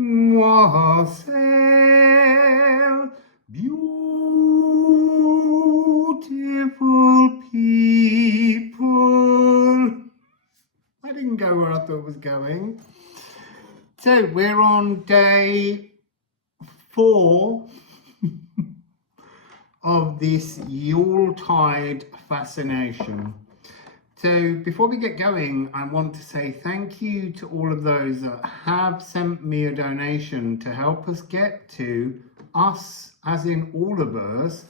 Wassail, beautiful people. I didn't go where I thought it was going. So we're on day 4 of this Yuletide fascination. So before we get going, I want to say thank you to all of those that have sent me a donation to help us get to us, as in all of us,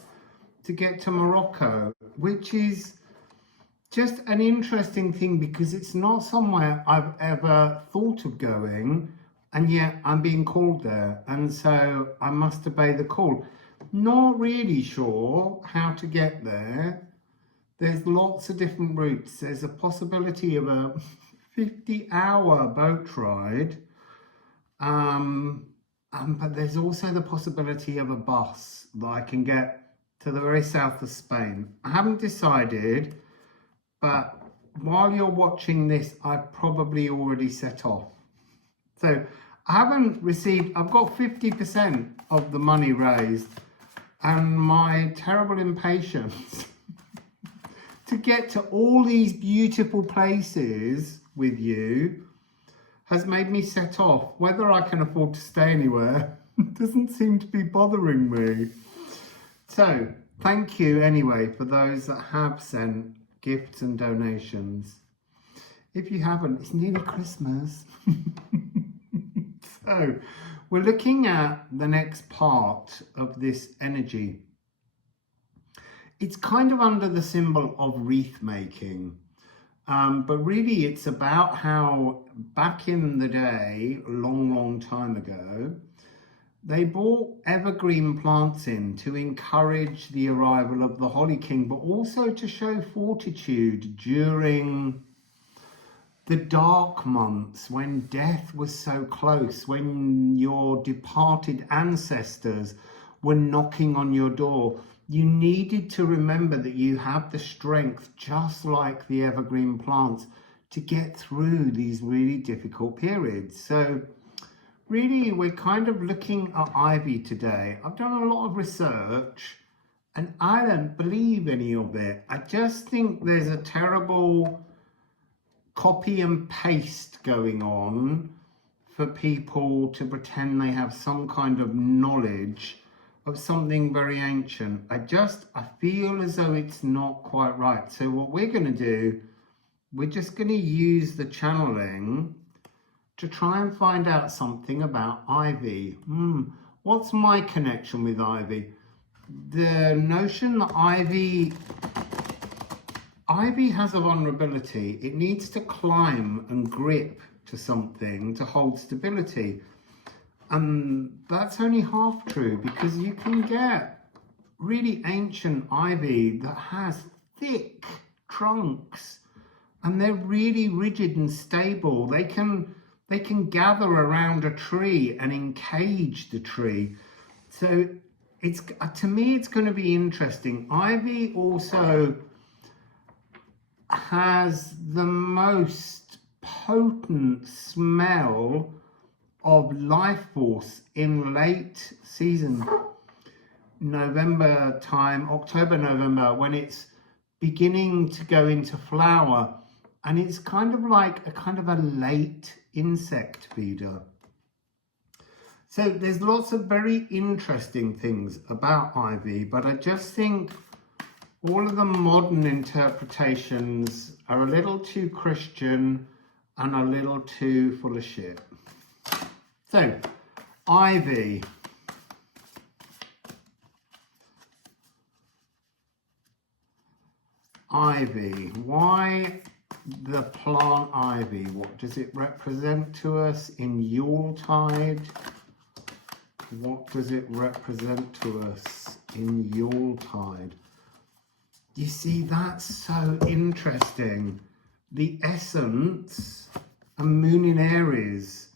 to get to Morocco, which is just an interesting thing because it's not somewhere I've ever thought of going, and yet I'm being called there, and so I must obey the call. Not really sure how to get there. There's lots of different routes. There's a possibility of a 50-hour boat ride, but there's also the possibility of a bus that I can get to the very south of Spain. I haven't decided, but while you're watching this, I've probably already set off. So I haven't received, I've got 50% of the money raised, and my terrible impatience to get to all these beautiful places with you has made me set off. Whether I can afford to stay anywhere doesn't seem to be bothering me. So thank you anyway for those that have sent gifts and donations. If you haven't, it's nearly Christmas. So we're looking at the next part of this energy. It's kind of under the symbol of wreath making, but really it's about how back in the day, a long time ago, they brought evergreen plants in to encourage the arrival of the Holly King, but also to show fortitude during the dark months when death was so close, when your departed ancestors were knocking on your door. You needed to remember that you have the strength, just like the evergreen plants, to get through these really difficult periods. So really, we're kind of looking at ivy today. I've done a lot of research and I don't believe any of it. I just think there's a terrible copy and paste going on for people to pretend they have some kind of knowledge of something very ancient. I feel as though it's not quite right. So what we're going to do, we're just going to use the channeling to try and find out something about ivy. What's my connection with ivy? The notion that ivy has a vulnerability. It needs to climb and grip to something to hold stability. And that's only half true, because you can get really ancient ivy that has thick trunks and they're really rigid and stable. They can gather around a tree and encage the tree. So it's, to me, it's going to be interesting. Ivy also has the most potent smell of life force in late season, November time, October, November, when it's beginning to go into flower, and it's kind of like a late insect feeder. So there's lots of very interesting things about ivy, but I just think all of the modern interpretations are a little too Christian and a little too full of shit. So, ivy. Ivy. Why the plant ivy? What does it represent to us in Yuletide? What does it represent to us in Yuletide? You see, that's so interesting. The essence, a moon in Aries,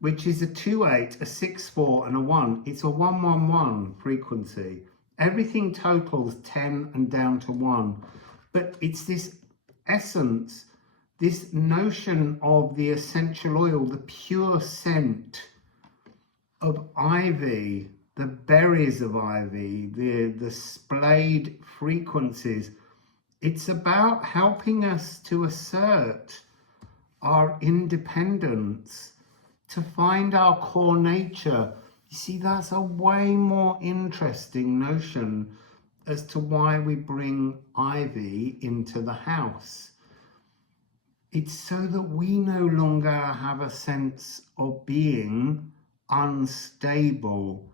which is a 2/8, a 6/4, and a 1. It's a 111 frequency. Everything totals 10 and down to 1. But it's this essence, this notion of the essential oil, the pure scent of ivy, the berries of ivy, the splayed frequencies. It's about helping us to assert our independence, to find our core nature. You see, that's a way more interesting notion as to why we bring ivy into the house. It's so that we no longer have a sense of being unstable.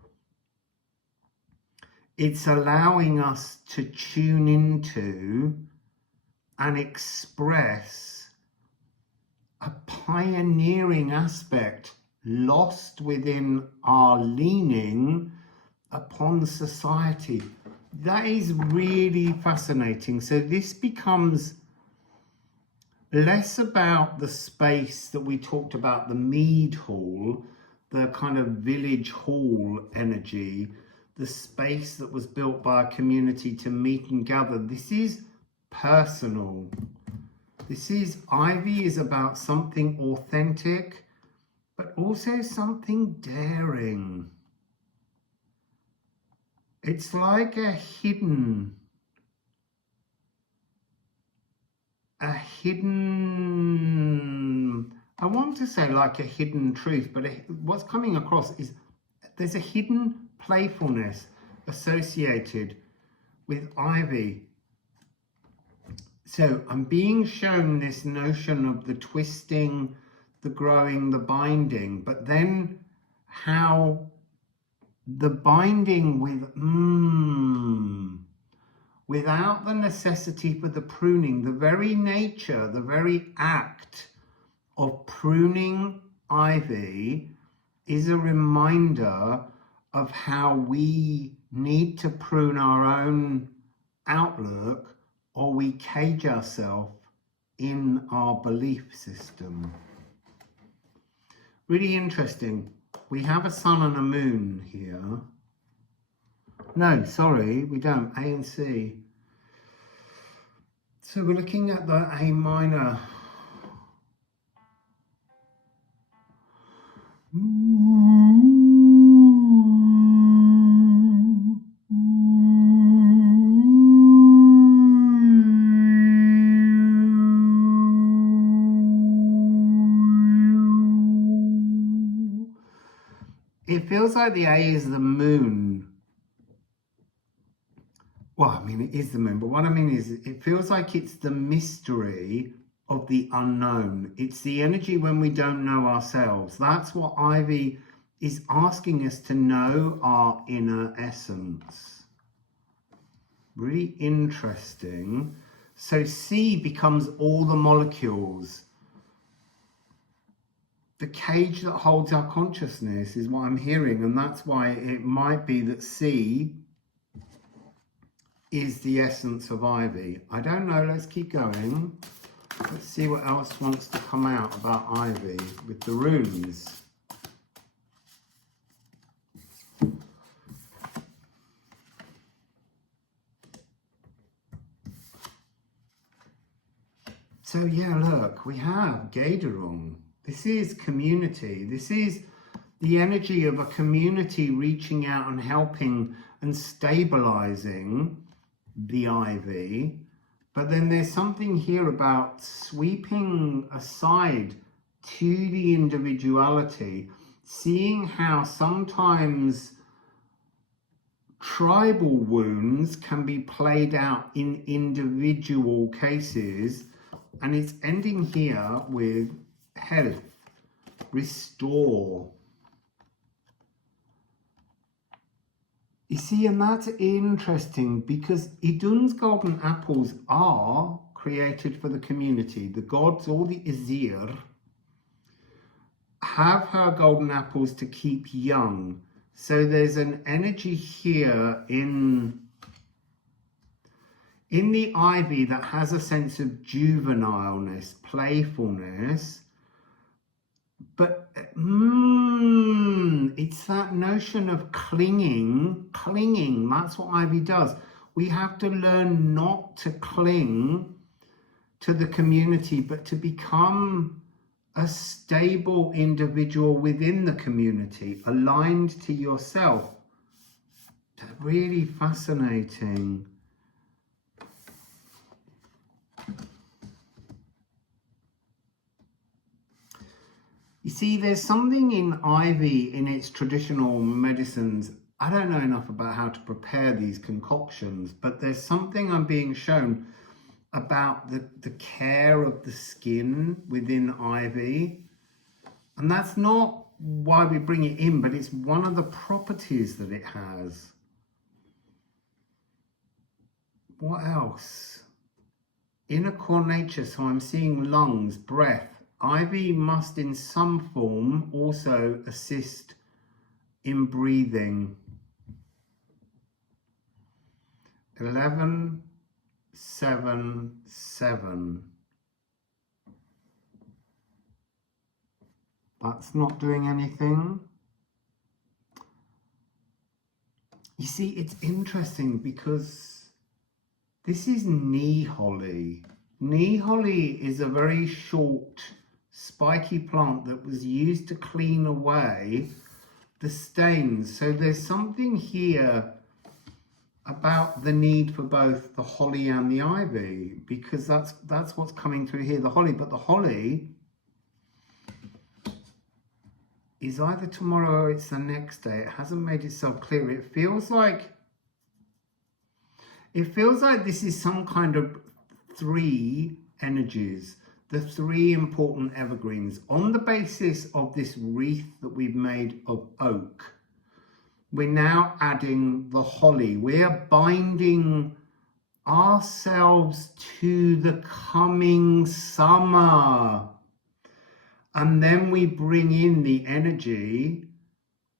It's allowing us to tune into and express a pioneering aspect lost within our leaning upon society. That is really fascinating. So this becomes less about the space that we talked about, the mead hall, the kind of village hall energy, the space that was built by a community to meet and gather. This is personal. This is, ivy is about something authentic, but also something daring. It's like a hidden, I want to say like a hidden truth, but what's coming across is there's a hidden playfulness associated with ivy. So I'm being shown this notion of the twisting, the growing, the binding, but then how the binding without the necessity for the pruning, the very nature, the very act of pruning ivy is a reminder of how we need to prune our own outlook, or we cage ourselves in our belief system. Really interesting. We have a sun and a moon here. No, sorry, we don't. A and C. So we're looking at the A minor. It feels like the A is the moon. Well, I mean, it is the moon, but what I mean is it feels like it's the mystery of the unknown. It's the energy when we don't know ourselves. That's what ivy is asking us to know, our inner essence. Really interesting. So C becomes all the molecules. The cage that holds our consciousness is what I'm hearing, and that's why it might be that C is the essence of ivy. I don't know, let's keep going. Let's see what else wants to come out about ivy with the runes. So yeah, look, we have Gederung. This is community. This is the energy of a community reaching out and helping and stabilizing the ivy. But then there's something here about sweeping aside to the individuality, seeing how sometimes tribal wounds can be played out in individual cases. And it's ending here with health, restore. You see, and that's interesting because Idun's golden apples are created for the community. The gods, all the Azir, have her golden apples to keep young. So there's an energy here in the ivy that has a sense of juvenileness, playfulness. But it's that notion of clinging, that's what ivy does. We have to learn not to cling to the community, but to become a stable individual within the community, aligned to yourself. Really fascinating. You see, there's something in ivy in its traditional medicines. I don't know enough about how to prepare these concoctions, but there's something I'm being shown about the care of the skin within ivy. And that's not why we bring it in, but it's one of the properties that it has. What else? Inner core nature, so I'm seeing lungs, breath. Ivy must in some form also assist in breathing. 11, 7, 7. That's not doing anything. You see, it's interesting because this is knee holly. Knee holly is a very short, spiky plant that was used to clean away the stains. So there's something here about the need for both the holly and the ivy, because that's what's coming through here, the holly. But the holly is either tomorrow or it's the next day. It hasn't made itself clear. It feels like this is some kind of three energies, the three important evergreens. On the basis of this wreath that we've made of oak, we're now adding the holly. We're binding ourselves to the coming summer. And then we bring in the energy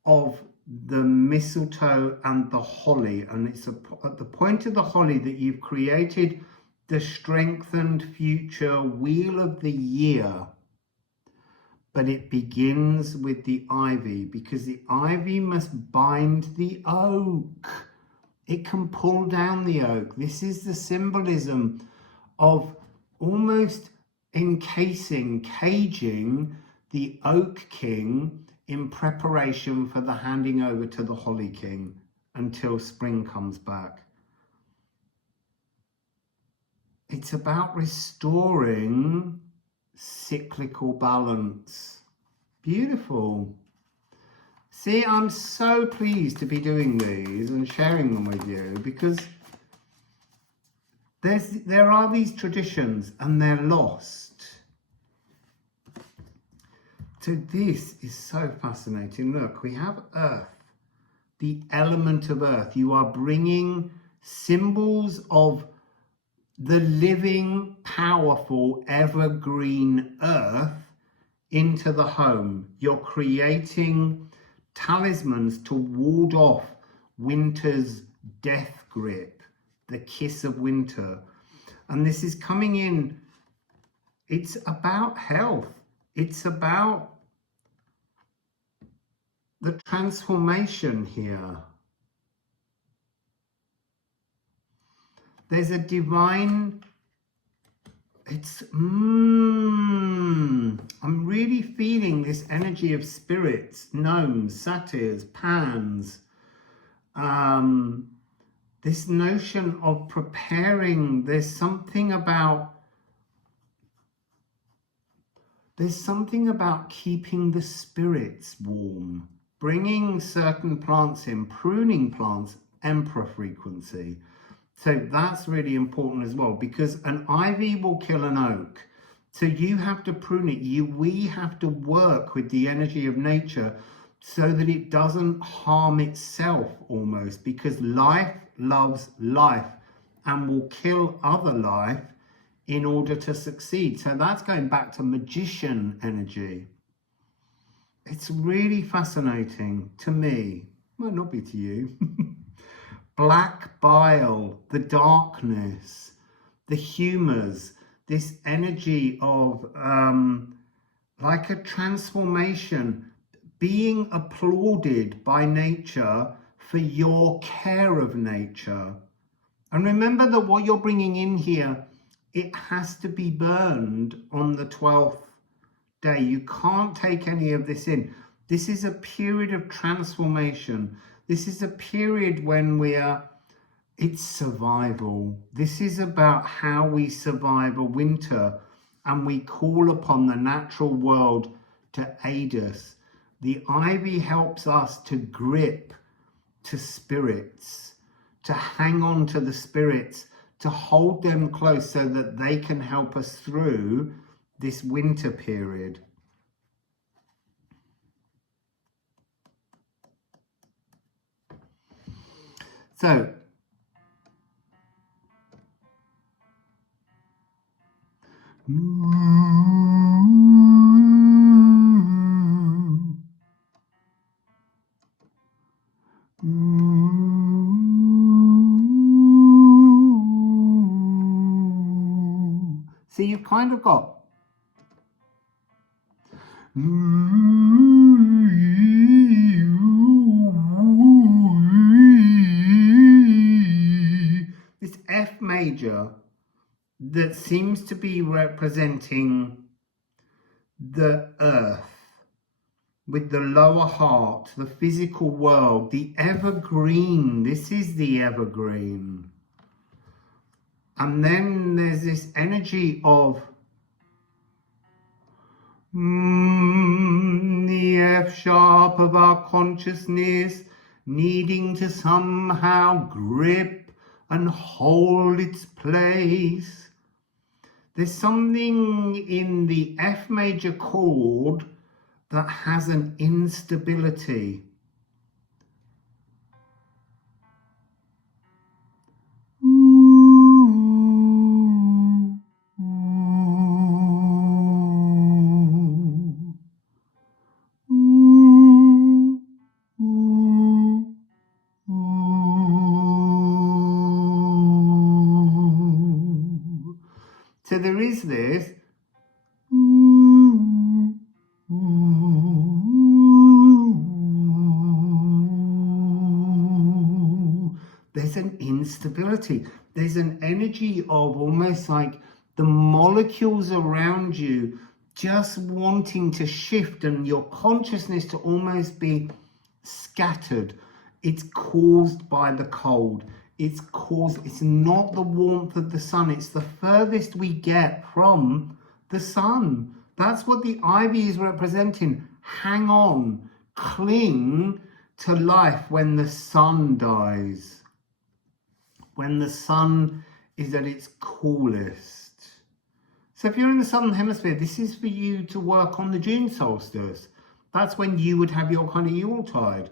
of the mistletoe and the holly. And it's at the point of the holly that you've created the strengthened future wheel of the year. But it begins with the ivy, because the ivy must bind the oak. It can pull down the oak. This is the symbolism of almost caging the oak king in preparation for the handing over to the holly king until spring comes back. It's about restoring cyclical balance. Beautiful. See, I'm so pleased to be doing these and sharing them with you, because there are these traditions and they're lost. So this is so fascinating. Look, we have earth, the element of earth. You are bringing symbols of the living, powerful, evergreen earth into the home. You're creating talismans to ward off winter's death grip, the kiss of winter. And this is coming in. It's about health. It's about the transformation here. There's a divine, I'm really feeling this energy of spirits, gnomes, satyrs, pans, this notion of preparing. There's something about keeping the spirits warm, bringing certain plants in, pruning plants, emperor frequency. So that's really important as well, because an ivy will kill an oak. So you have to prune it. We have to work with the energy of nature so that it doesn't harm itself almost, because life loves life and will kill other life in order to succeed. So that's going back to magician energy. It's really fascinating to me. Might not be to you. Black bile, the darkness, the humours, this energy of like a transformation, being applauded by nature for your care of nature. And remember that what you're bringing in here, it has to be burned on the 12th day. You can't take any of this in. This is a period of transformation. This is a period when it's survival. This is about how we survive a winter, and we call upon the natural world to aid us. The ivy helps us to grip to spirits, to hang on to the spirits, to hold them close so that they can help us through this winter period. So, see, you've kind of got this F major that seems to be representing the earth with the lower heart, the physical world, the evergreen. This is the evergreen. And then there's this energy of the F sharp of our consciousness needing to somehow grip and hold its place. There's something in the F major chord that has an instability. So there is this there's an instability. There's an energy of almost like the molecules around you just wanting to shift and your consciousness to almost be scattered. It's caused by the cold. It's not the warmth of the sun. It's the furthest we get from the sun. That's what the ivy is representing. Hang on, cling to life when the sun dies, when the sun is at its coolest. So if you're in the southern hemisphere, this is for you to work on the June solstice. That's when you would have your kind of Yuletide.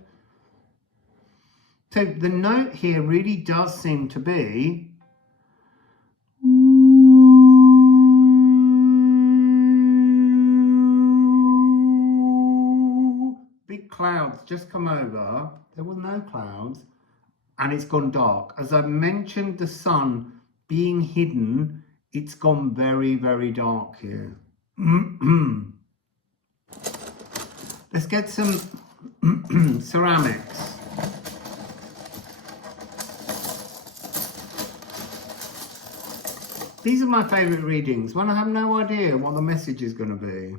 So the note here really does seem to be big clouds just come over. There were no clouds and it's gone dark. As I mentioned, the sun being hidden, it's gone very, very dark here. Let's get some ceramics. These are my favourite readings when I have no idea what the message is going to be.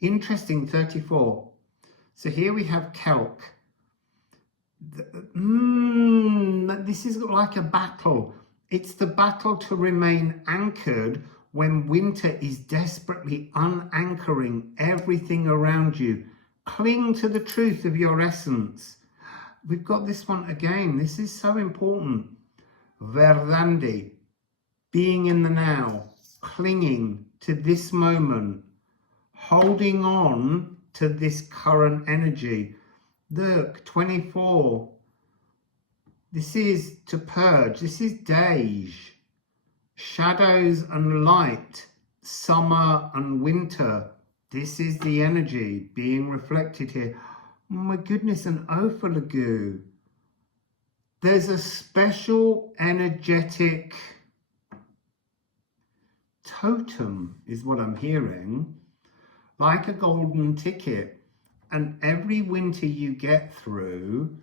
Interesting, 34. So here we have Kelk. This is like a battle. It's the battle to remain anchored when winter is desperately unanchoring everything around you. Cling to the truth of your essence. We've got this one again. This is so important. Verdandi. Being in the now, clinging to this moment, holding on to this current energy. Look, 24. This is to purge. This is Dej. Shadows and light, summer and winter. This is the energy being reflected here. Oh my goodness, an Ophalagu. There's a special energetic totem is what I'm hearing, like a golden ticket, and every winter you get through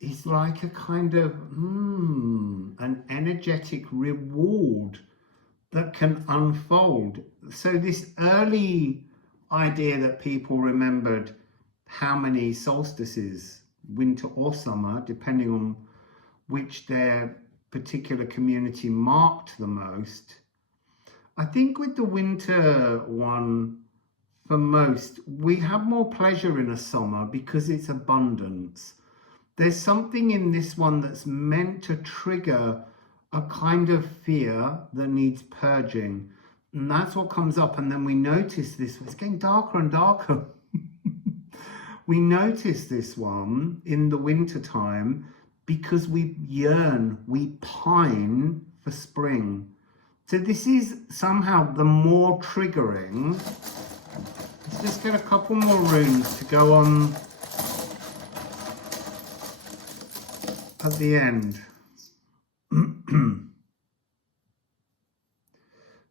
is like a kind of an energetic reward that can unfold. So this early idea that people remembered how many solstices, winter or summer, depending on which their particular community marked the most. I think with the winter one, for most, we have more pleasure in a summer because it's abundance. There's something in this one that's meant to trigger a kind of fear that needs purging. And that's what comes up. And then we notice this, it's getting darker and darker. We notice this one in the winter time because we yearn, we pine for spring. So this is somehow the more triggering. Let's just get a couple more runes to go on at the end.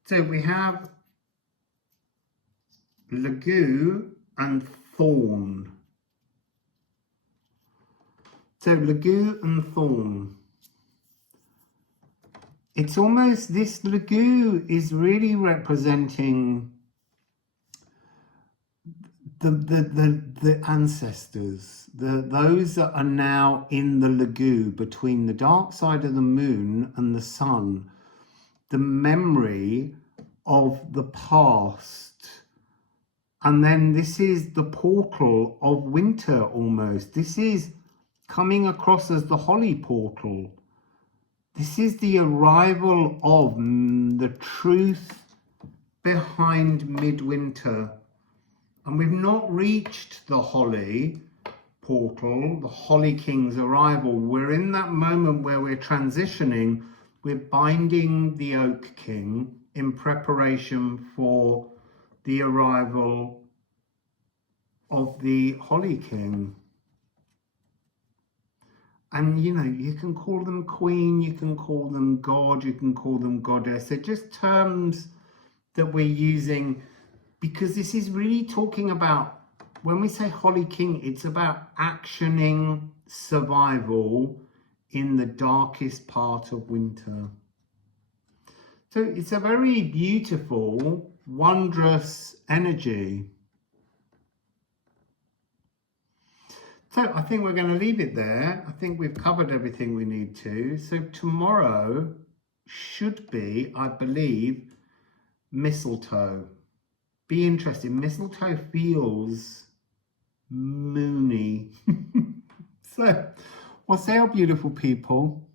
So we have Lagoo and Thorn. So Lagoo and Thorn. It's almost, this Lagoo is really representing the ancestors, those that are now in the Lagoo between the dark side of the moon and the sun, the memory of the past. And then this is the portal of winter almost. This is coming across as the Holly portal. This is the arrival of the truth behind midwinter. And we've not reached the Holly portal, the Holly King's arrival. We're in that moment where we're transitioning. We're binding the Oak King in preparation for the arrival of the Holly King. And, you know, you can call them queen, you can call them god, you can call them goddess. They're just terms that we're using because this is really talking about, when we say Holly King, it's about actioning survival in the darkest part of winter. So it's a very beautiful, wondrous energy. So I think we're going to leave it there. I think we've covered everything we need to. So tomorrow should be, I believe, mistletoe. Be interested. Mistletoe feels moony. So, wassail, beautiful people.